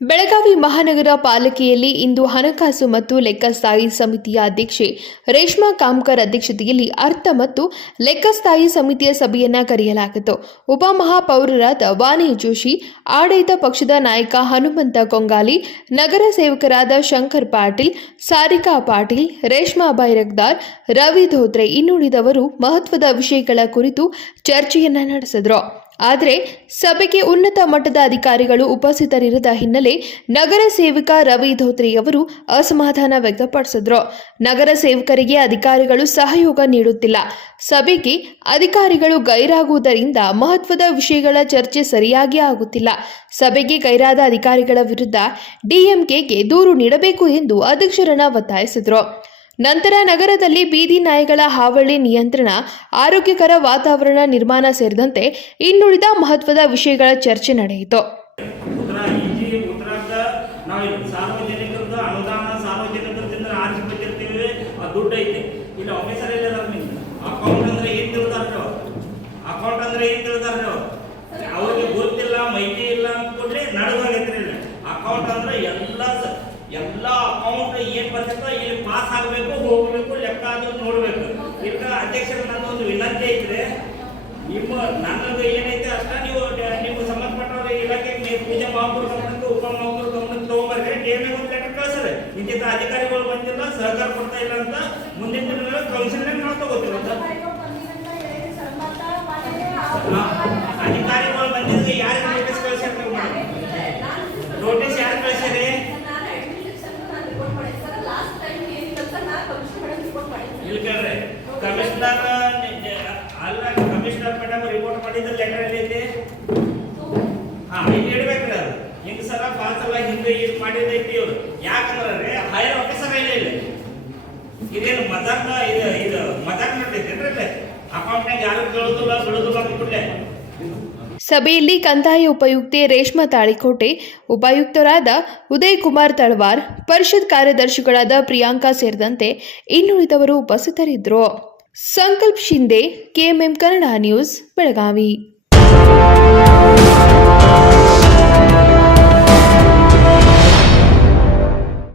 ಬೆಳಗಾವಿ ಮಹಾನಗರ ಪಾಲಿಕೆಯಲ್ಲಿ ಇಂದು ಹಣಕಾಸು ಮತ್ತು ಲೆಕ್ಕಸ್ಥಾಯಿ ಸಮಿತಿಯ ಅಧ್ಯಕ್ಷೆ ರೇಷ್ಮಾ ಕಾಮ್ಕರ್ ಅಧ್ಯಕ್ಷತೆಯಲ್ಲಿ ಅರ್ಥ ಮತ್ತು ಲೆಕ್ಕಸ್ಥಾಯಿ ಸಮಿತಿಯ ಸಭೆಯನ್ನು ಕರೆಯಲಾಗಿತ್ತು. ಉಪಮಹಾಪೌರರಾದ ವಾಣಿ ಜೋಶಿ, ಆಡಳಿತ ಪಕ್ಷದ ನಾಯಕ ಹನುಮಂತ ಕೊಂಗಾಲಿ, ನಗರ ಸೇವಕರಾದ ಶಂಕರ್ ಪಾಟೀಲ್, ಸಾರಿಕಾ ಪಾಟೀಲ್, ರೇಷ್ಮಾ ಬೈರಕ್ದಾರ್, ರವಿ ಧೋತ್ರೆ ಇನ್ನುಳಿದವರು ಮಹತ್ವದ ವಿಷಯಗಳ ಕುರಿತು ಚರ್ಚೆಯನ್ನ ನಡೆಸಿದರು. ಆದರೆ ಸಭೆಗೆ ಉನ್ನತ ಮಟ್ಟದ ಅಧಿಕಾರಿಗಳು ಉಪಸ್ಥಿತರಿರದ ಹಿನ್ನೆಲೆ ನಗರ ಸೇವಕ ರವಿ ಧೋತ್ರೆಯವರು ಅಸಮಾಧಾನ ವ್ಯಕ್ತಪಡಿಸಿದರು. ನಗರ ಸೇವಕರಿಗೆ ಅಧಿಕಾರಿಗಳು ಸಹಯೋಗ ನೀಡುತ್ತಿಲ್ಲ, ಸಭೆಗೆ ಅಧಿಕಾರಿಗಳು ಗೈರಾಗುವುದರಿಂದ ಮಹತ್ವದ ವಿಷಯಗಳ ಚರ್ಚೆ ಸರಿಯಾಗಿ ಆಗುತ್ತಿಲ್ಲ, ಸಭೆಗೆ ಗೈರಾದ ಅಧಿಕಾರಿಗಳ ವಿರುದ್ಧ ಡಿಎಂಕೆಗೆ ದೂರು ನೀಡಬೇಕು ಎಂದು ಅಧ್ಯಕ್ಷರನ್ನ ಒತ್ತಾಯಿಸಿದರು. ನಂತರ ನಗರದಲ್ಲಿ ಬೀದಿ ನಾಯಿಗಳ ಹಾವಳಿ ನಿಯಂತ್ರಣ, ಆರೋಗ್ಯಕರ ವಾತಾವರಣ ನಿರ್ಮಾಣ ಸೇರಿದಂತೆ ಇನ್ನುಳಿದ ಮಹತ್ವದ ವಿಷಯಗಳ ಚರ್ಚೆ ನಡೆಯಿತು. ಎಲ್ಲ ಅಕೌಂಟ್ ಏನ್ ಬರ್ತೈತೋ ಇಲ್ಲಿ ಪಾಸ್ ಆಗಬೇಕು, ಹೋಗಬೇಕು, ಲೆಕ್ಕ ಅದು ನೋಡ್ಬೇಕು. ಈಗ ಅಧ್ಯಕ್ಷರ ನನ್ನ ಒಂದು ವಿನಂತಿ ಐತ್ರಿ, ನನ್ನದು ಏನೈತೆ ಅಷ್ಟ ನೀವು ಸಂಬಂಧಪಟ್ಟವ್ರ ಇಲಾಖೆಗೆ ಪೂಜೆ ಮಹಾಪುರ ಗಮನಕ್ಕೆ, ಉಪಮಹಾಪುರ ಗಮನಕ್ಕೆ ತಗೊಂಡ್ಬರ್ರಿ. ಡಿಎಂಎ ಒಂದು ಲೆಟರ್ ಕಳಿಸ್ರಿ, ಇಂಥ ಅಧಿಕಾರಿಗಳು ಬಂದಿಲ್ಲ, ಸಹಕಾರ ಕೊಡ್ತಾ ಇಲ್ಲ ಅಂತ ಮುಂದಿನ ದಿನಗಳಲ್ಲಿ ಕೌನ್ಸಿಲ್ನಾಗ ನಾವು ತಗೋತೀವಿ ಅಂತ. ಅಧಿಕಾರಿಗಳು ಬಂದಿದ್ರೆ ಯಾರಿಗೆ ನೋಟಿಸ್ ಕಳಿಸಿರ್ತಾರೆ ಮೇಡಮ್? ನೋಟಿಸ್ ಯಾರು ಕಳಿಸಿರಿ? ಕಮಿಷನರ್ ಮೇಡಮ್ ರಿಪೋರ್ಟ್ ಮಾಡಿದ ಲೆಟರ್ ಎಲ್ಲಿದೆ? ಇಲ್ಲಿ ಇಡ್ಬೇಕ್ರಿ. ಅದು ಹಿಂಗ್ ಸಲ ಪಾಸ್ ಅಲ್ಲ, ಹಿಂದೆ ಇದು ಮಾಡಿದೈತಿ ಇವ್ರು. ಯಾಕಂದ್ರೆ ಹೈಯರ್ ಆಫೀಸರ್ ಇಲ್ಲ. ಇದೇನು ಮಜಾಕ್, ಇದು ಮಜಾಕ್ ನಡ್ತೈತೇನ್ರಿ? ಅಕೌಂಟ್ನಾಗ ಯಾರು ಕೇಳೋದಿಲ್ಲ, ಬಿಡೋದಿಲ್ಲ ಬಿಟ್ಬಿಡ್ಲೆ. ಸಭೆಯಲ್ಲಿ ಕಂದಾಯ ಉಪಯುಕ್ತೆ ರೇಷ್ಮಾ ತಾಳಿಕೋಟೆ, ಉಪಾಯುಕ್ತರಾದ ಉದಯ್ ಕುಮಾರ್ ತಳವಾರ್, ಪರಿಷತ್ ಕಾರ್ಯದರ್ಶಿಗಳಾದ ಪ್ರಿಯಾಂಕಾ ಸೇರಿದಂತೆ ಇನ್ನುಳಿದವರು ಉಪಸ್ಥಿತರಿದ್ದರು. ಸಂಕಲ್ಪ ಶಿಂದೆ, ಕೆಎಂಎಂ ಕನ್ನಡ ನ್ಯೂಸ್, ಬೆಳಗಾವಿ.